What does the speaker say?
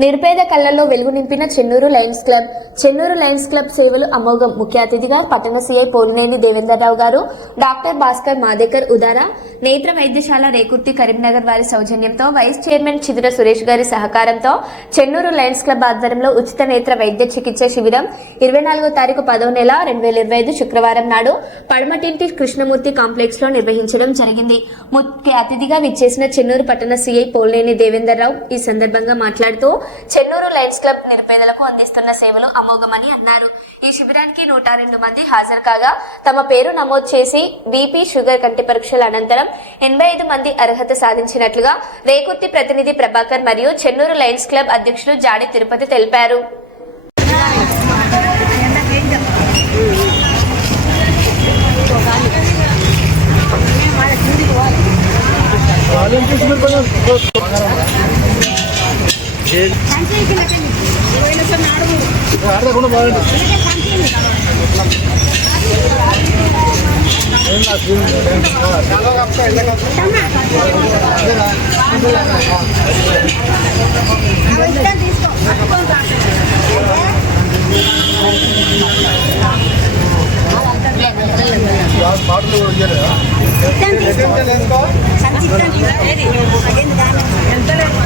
నిరుపేద కళ్ళల్లో వెలుగు నింపిన Chennur lions club. Chennur lions club సేవలు అమోఘం. ముఖ్య అతిథిగా పట్టణ సీఐ పోలినేని దేవేంద్రరావు గారు డాక్టర్ భాస్కర్ మాదేకర్ ఉదార నేత్ర వైద్యశాల రేకుర్తి కరీంనగర్ వారి సౌజన్యంతో వైస్ చైర్మన్ చిదుర సురేష్ గారి సహకారంతో చెన్నూరు లయన్స్ క్లబ్ ఆధ్వర్యంలో ఉచిత నేత్ర వైద్య చికిత్స శిబిరం ఇరవై నాలుగో తారీఖు పదవ నెల రెండు వేల ఇరవై ఐదు శుక్రవారం నాడు పడమటింటి కృష్ణమూర్తి కాంప్లెక్స్లో నిర్వహించడం జరిగింది. ముఖ్య అతిథిగా విచ్చేసిన చెన్నూరు పట్టణ సీఐ పోలినేని దేవేందర్రావు ఈ సందర్భంగా మాట్లాడుతూ చెన్నూరు లయన్స్ క్లబ్ నిరుపేదలకు అందిస్తున్న సేవలు అమోఘమని అన్నారు. ఈ శిబిరానికి నూట రెండు మంది హాజరు కాగా తమ పేరు నమోదు చేసి బీపీ షుగర్ కంటి పరీక్షల అనంతరం ఎనభై ఐదు మంది అర్హత సాధించినట్లుగా రేకుర్తి ప్రతినిధి ప్రభాకర్ మరియు చెన్నూరు లయన్స్ క్లబ్ అధ్యక్షులు జాడి తిరుపతి తెలిపారు. ఆడకుండా బాగుంది పాటలు ఎంత లేదు ఎంత లేదు